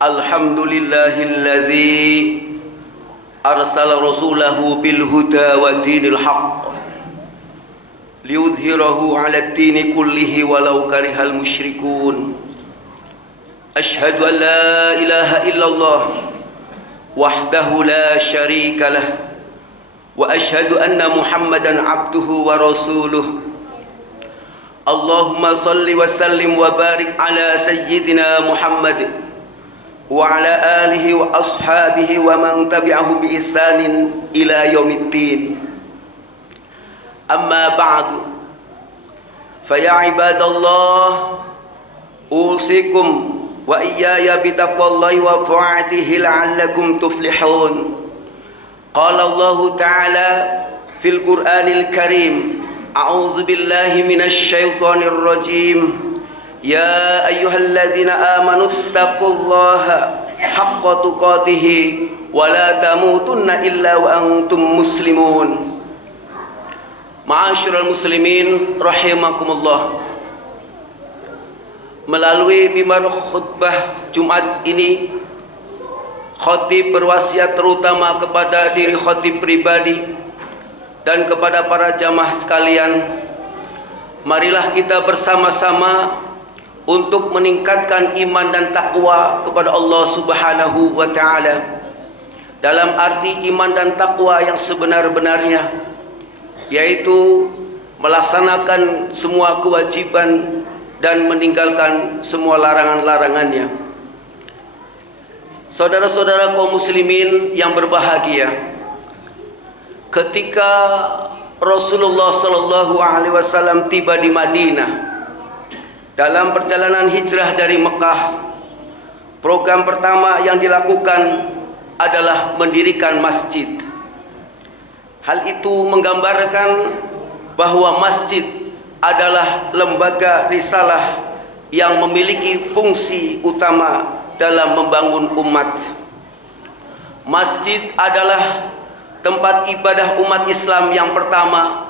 Alhamdulillahilladzi arsala rasulahu bil huda wa dinil haqq liyudhhirahu 'ala ad-dini kullihi walau karihal musyrikun. Asyhadu an la ilaha illallah wahdahu la syarika lah wa asyhadu anna Muhammadan abduhu wa rasuluh. Allahumma salli wa sallim wa barik ala sayyidina Muhammad wa ala alihi wa ashabihi wa man tabi'ahu bi ihsanin ila yaumiddin. Amma ba'du, fa ya ibadallah, usikum wa iyaya bitaqwallahi wa ta'atihi la'allakum tuflihun. Qala Allah ta'ala fil Qur'anil Karim, a'udzu billahi minasy syaithanir rajim. Ya ayyuhalladzina amanu taqullaha haqqa tuqatih wa la tamutunna illa wa antum muslimun. Ma'asyiral muslimin rahimakumullah. Melalui mimbar khutbah Jumat ini, khatib berwasiat terutama kepada diri khatib pribadi dan kepada para jamaah sekalian, marilah kita bersama-sama untuk meningkatkan iman dan takwa kepada Allah Subhanahu wa ta'ala. Dalam arti iman dan takwa yang sebenar-benarnya, yaitu melaksanakan semua kewajiban dan meninggalkan semua larangan-larangannya. Saudara-saudara kaum muslimin yang berbahagia, ketika Rasulullah sallallahu alaihi wasallam tiba di Madinah dalam perjalanan hijrah dari Mekah, program pertama yang dilakukan adalah mendirikan masjid. Hal itu menggambarkan bahwa masjid adalah lembaga risalah yang memiliki fungsi utama dalam membangun umat. Masjid adalah tempat ibadah umat Islam yang pertama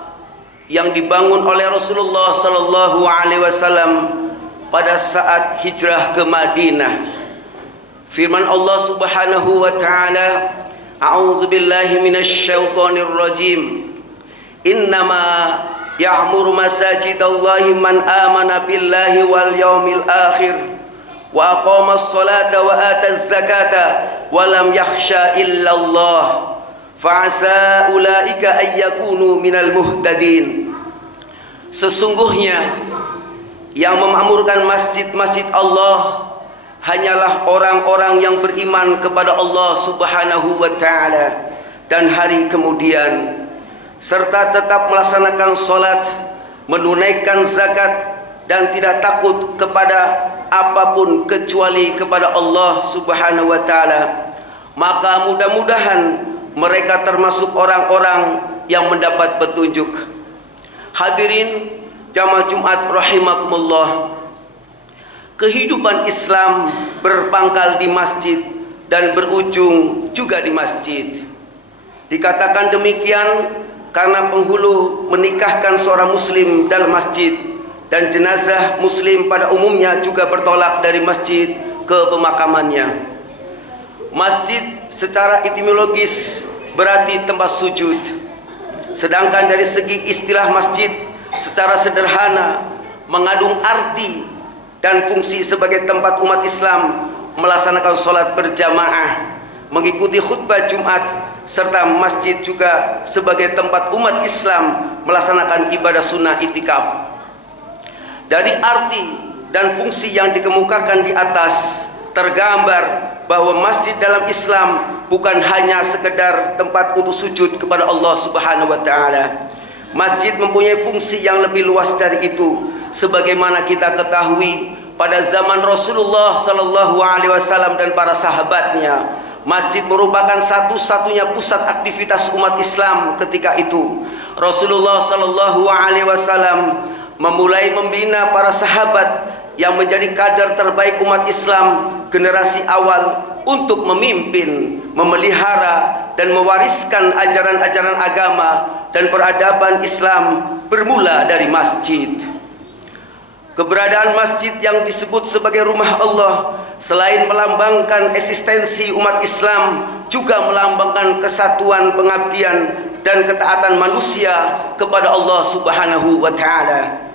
yang dibangun oleh Rasulullah sallallahu alaihi wasallam pada saat hijrah ke Madinah. Firman Allah Subhanahu wa taala, a'udzu billahi minasy syaithanir rajim. Innama ya'muru masajidallahi man amana billahi wal yaumil akhir wa aqamas salata wa ataz zakata wa lam yakhsha illallah fa'asa ulaika ayyakunu minal muhtadin. Sesungguhnya yang memakmurkan masjid-masjid Allah hanyalah orang-orang yang beriman kepada Allah Subhanahu wa ta'ala dan hari kemudian, serta tetap melaksanakan salat, menunaikan zakat, dan tidak takut kepada apapun kecuali kepada Allah Subhanahu wa ta'ala. Maka mudah-mudahan mereka termasuk orang-orang yang mendapat petunjuk. Hadirin jamaah Jumat rahimakumullah, kehidupan Islam berpangkal di masjid dan berujung juga di masjid. Dikatakan demikian karena penghulu menikahkan seorang muslim dalam masjid, dan jenazah muslim pada umumnya juga bertolak dari masjid ke pemakamannya. Masjid secara etimologis berarti tempat sujud, sedangkan dari segi istilah masjid secara sederhana mengandung arti dan fungsi sebagai tempat umat Islam melaksanakan sholat berjamaah, mengikuti khutbah Jumat, serta masjid juga sebagai tempat umat Islam melaksanakan ibadah sunnah i'tikaf. Dari arti dan fungsi yang dikemukakan di atas, tergambar bahwa masjid dalam Islam bukan hanya sekedar tempat untuk sujud kepada Allah Subhanahu wa ta'ala. Masjid mempunyai fungsi yang lebih luas dari itu. Sebagaimana kita ketahui, pada zaman Rasulullah sallallahu alaihi wasallam dan para sahabatnya, masjid merupakan satu-satunya pusat aktivitas umat Islam ketika itu. Rasulullah sallallahu alaihi wasallam memulai membina para sahabat yang menjadi kader terbaik umat Islam generasi awal untuk memimpin, memelihara, dan mewariskan ajaran-ajaran agama dan peradaban Islam bermula dari masjid. Keberadaan masjid yang disebut sebagai rumah Allah selain melambangkan eksistensi umat Islam, juga melambangkan kesatuan, pengabdian dan ketaatan manusia kepada Allah Subhanahu wa taala.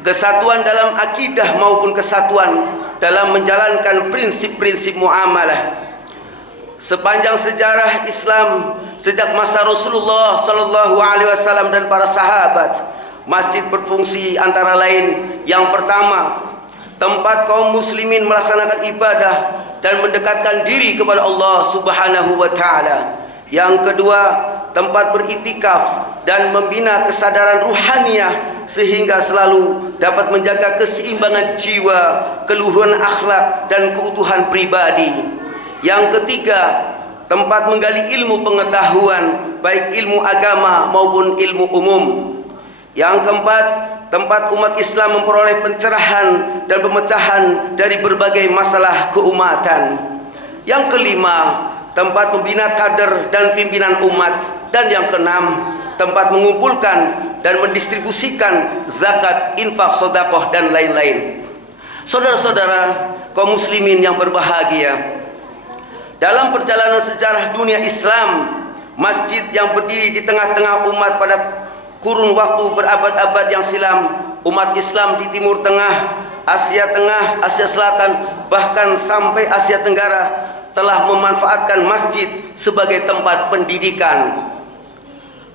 Kesatuan dalam akidah maupun kesatuan dalam menjalankan prinsip-prinsip muamalah. Sepanjang sejarah Islam, sejak masa Rasulullah sallallahu alaihi wasallam dan para sahabat, masjid berfungsi antara lain: yang pertama, tempat kaum muslimin melaksanakan ibadah dan mendekatkan diri kepada Allah Subhanahu wa taala. Yang kedua, tempat beriktikaf dan membina kesadaran ruhaniyah sehingga selalu dapat menjaga keseimbangan jiwa, keluhuran akhlak dan keutuhan pribadi. Yang ketiga, tempat menggali ilmu pengetahuan, baik ilmu agama maupun ilmu umum. Yang keempat, tempat umat Islam memperoleh pencerahan dan pemecahan dari berbagai masalah keumatan. Yang kelima, tempat membina kader dan pimpinan umat. Dan yang keenam, tempat mengumpulkan dan mendistribusikan zakat, infak, sedekah dan lain-lain. Saudara-saudara kaum muslimin yang berbahagia, dalam perjalanan sejarah dunia Islam, masjid yang berdiri di tengah-tengah umat pada kurun waktu berabad-abad yang silam, umat Islam di Timur Tengah, Asia Tengah, Asia Selatan, bahkan sampai Asia Tenggara telah memanfaatkan masjid sebagai tempat pendidikan.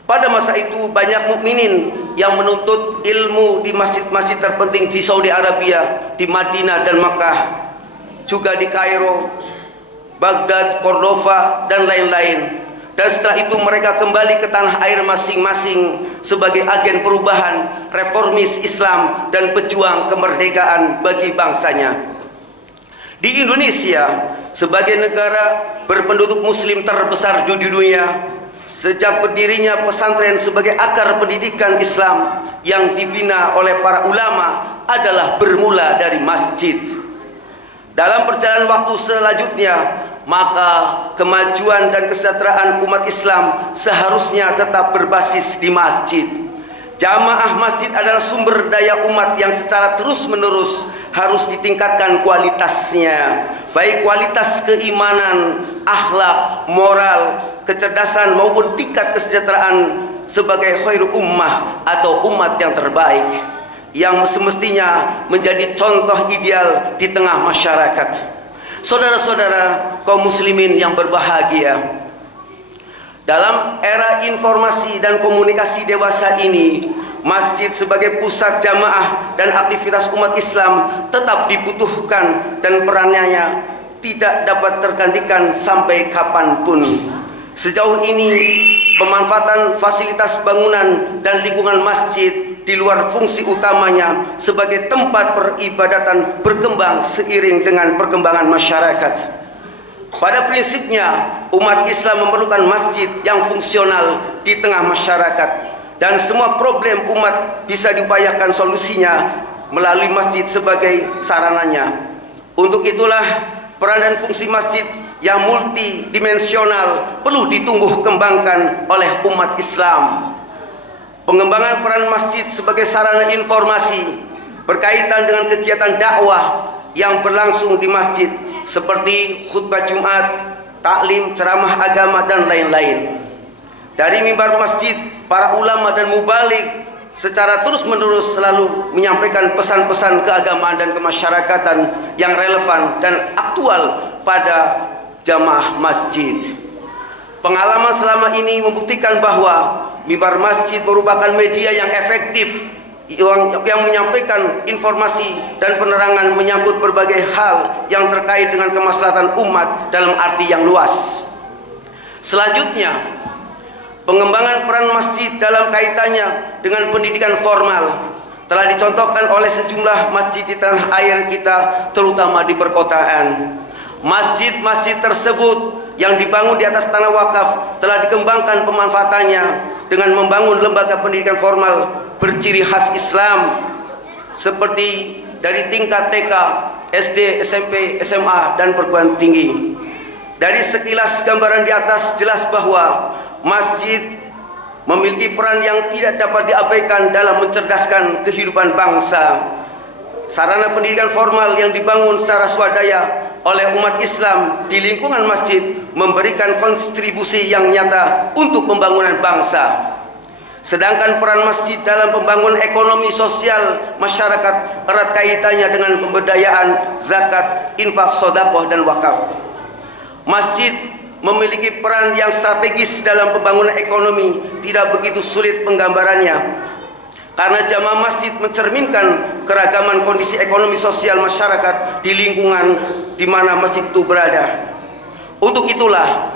Pada masa itu banyak mukminin yang menuntut ilmu di masjid-masjid terpenting di Saudi Arabia, di Madinah dan Makkah, juga di Kairo, Baghdad, Cordova dan lain-lain. Dan setelah itu mereka kembali ke tanah air masing-masing sebagai agen perubahan, reformis Islam dan pejuang kemerdekaan bagi bangsanya. Di Indonesia, sebagai negara berpenduduk muslim terbesar di dunia, sejak berdirinya pesantren sebagai akar pendidikan Islam yang dibina oleh para ulama adalah bermula dari masjid. Dalam perjalanan waktu selanjutnya, maka kemajuan dan kesejahteraan umat Islam seharusnya tetap berbasis di masjid. Jamaah masjid adalah sumber daya umat yang secara terus-menerus harus ditingkatkan kualitasnya, baik kualitas keimanan, akhlak, moral, kecerdasan maupun tingkat kesejahteraan sebagai khairul ummah atau umat yang terbaik, yang semestinya menjadi contoh ideal di tengah masyarakat. Saudara-saudara kaum muslimin yang berbahagia, dalam era informasi dan komunikasi dewasa ini, masjid sebagai pusat jamaah dan aktivitas umat Islam tetap dibutuhkan dan perannya tidak dapat tergantikan sampai kapanpun. Sejauh ini, pemanfaatan fasilitas bangunan dan lingkungan masjid di luar fungsi utamanya sebagai tempat peribadatan berkembang seiring dengan perkembangan masyarakat. Pada prinsipnya, umat Islam memerlukan masjid yang fungsional di tengah masyarakat, dan semua problem umat bisa diupayakan solusinya melalui masjid sebagai sarananya. Untuk itulah peran dan fungsi masjid yang multidimensional perlu ditumbuh kembangkan oleh umat Islam. Pengembangan peran masjid sebagai sarana informasi berkaitan dengan kegiatan dakwah yang berlangsung di masjid seperti khutbah Jumat, taklim, ceramah agama dan lain-lain. Dari mimbar masjid, para ulama dan mubalik secara terus-menerus selalu menyampaikan pesan-pesan keagamaan dan kemasyarakatan yang relevan dan aktual pada jamaah masjid. Pengalaman selama ini membuktikan bahwa mimbar masjid merupakan media yang efektif yang menyampaikan informasi dan penerangan menyangkut berbagai hal yang terkait dengan kemaslahatan umat dalam arti yang luas. Selanjutnya, pengembangan peran masjid dalam kaitannya dengan pendidikan formal telah dicontohkan oleh sejumlah masjid di tanah air kita, terutama di perkotaan. Masjid-masjid tersebut yang dibangun di atas tanah wakaf telah dikembangkan pemanfaatannya dengan membangun lembaga pendidikan formal berciri khas Islam seperti dari tingkat TK, SD, SMP, SMA dan perguruan tinggi. Dari sekilas gambaran di atas jelas bahwa masjid memiliki peran yang tidak dapat diabaikan dalam mencerdaskan kehidupan bangsa. sarana pendidikan formal yang dibangun secara swadaya oleh umat Islam di lingkungan masjid memberikan kontribusi yang nyata untuk pembangunan bangsa. Sedangkan peran masjid dalam pembangunan ekonomi sosial masyarakat erat kaitannya dengan pemberdayaan, zakat, infak, sedekah dan wakaf. Masjid memiliki peran yang strategis dalam pembangunan ekonomi, tidak begitu sulit penggambarannya. Karena jamaah masjid mencerminkan keragaman kondisi ekonomi sosial masyarakat di lingkungan di mana masjid itu berada. Untuk itulah,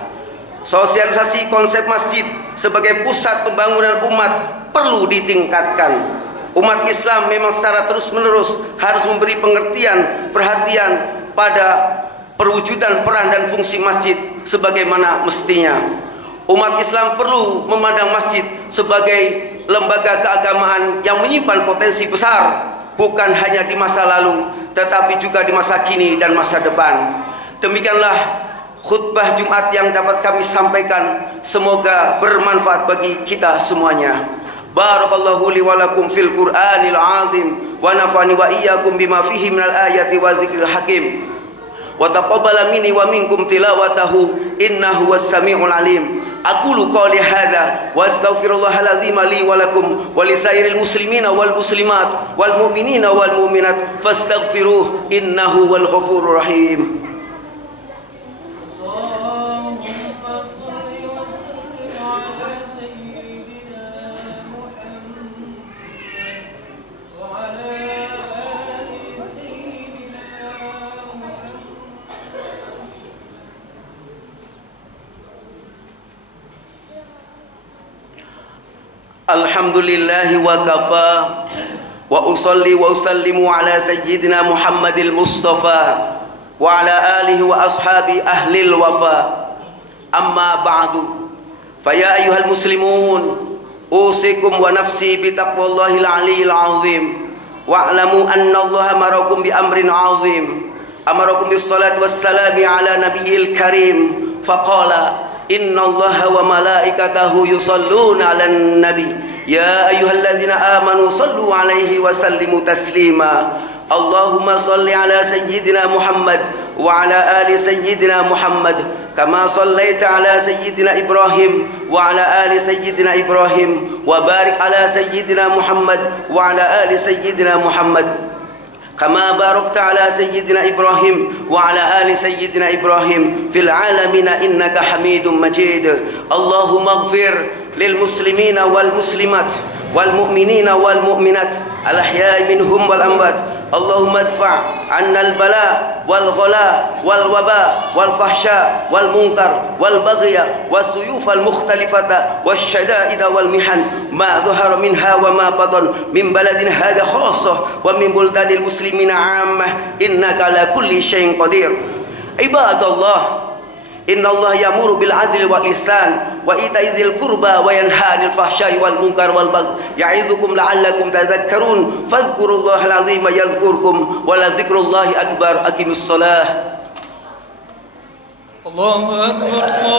sosialisasi konsep masjid sebagai pusat pembangunan umat perlu ditingkatkan. Umat Islam memang secara terus-menerus harus memberi pengertian, perhatian pada perwujudan peran dan fungsi masjid sebagaimana mestinya. Umat Islam perlu memandang masjid sebagai lembaga keagamaan yang menyimpan potensi besar, bukan hanya di masa lalu, tetapi juga di masa kini dan masa depan. Demikianlah khutbah Jumat yang dapat kami sampaikan, semoga bermanfaat bagi kita semuanya. Barakallahu li wa lakum fil Qur'anil azim wa nafani wa iyyakum bima fihi minal ayati wa dzikril hakim wa taqabbala minni wa minkum tilawatahu innahu was-sami'ul alim. Aqulu qawli hadza wa astaghfirullahal azim li wa lakum wa lisairil muslimina wal muslimat wal mu'minina wal mu'minat fastaghfiruh innahu wal ghafurur rahim. Alhamdulillahi wa kafa wa usalli wa usallimu ala sayyidina Muhammadil Mustafa wa ala alihi wa ashabi ahlil wafa. Amma ba'du, faya ayyuhal muslimun, usikum wa nafsi bi taqwallahil aliyyil azim wa'lamu anna Allaha amarakum bi amrin azim, amarakum bis salati was salami ala nabiyil karim faqala inna Allaha wa malaikatahu yusalluna 'alan nabi ya ayyuhalladzina amanu sallu 'alaihi wa sallimu taslima. Allahumma salli 'ala sayyidina Muhammad wa 'ala ali sayyidina Muhammad kama sallaita 'ala sayyidina Ibrahim wa 'ala ali sayyidina Ibrahim wa barik 'ala sayyidina Muhammad wa 'ala ali sayyidina Muhammad kama barakta ala sayyidina Ibrahim wa ala ali sayyidina Ibrahim fil alamina innaka hamidum majid. Allahumma ighfir lil muslimina wal muslimat wal mu'minina wal mu'minat al ahya'i minhum wal amwat. Allahumma adfa' 'anna al bala wal ghala wal waba wal fahsya wal munkar wal baghya was suyuf al mukhtalifata was syada'ida wal mihan ma dhahara minha wa ma batan min baladin hadha khassah wa min buldanil muslimina 'ammah innaka ala kulli syai'in qadir. Ibadallah, inna Allah ya'muru bil 'adli wal ihsan wa ita'i dzil qurba wa yanha 'anil fahsya'i wal munkar wal baghi ya'idzukum la'allakum tadhakkarun fadhkurullahal 'azima yadhkurkum wa la dzikrullahi akbar. Aqimissalah. Allahu akbar.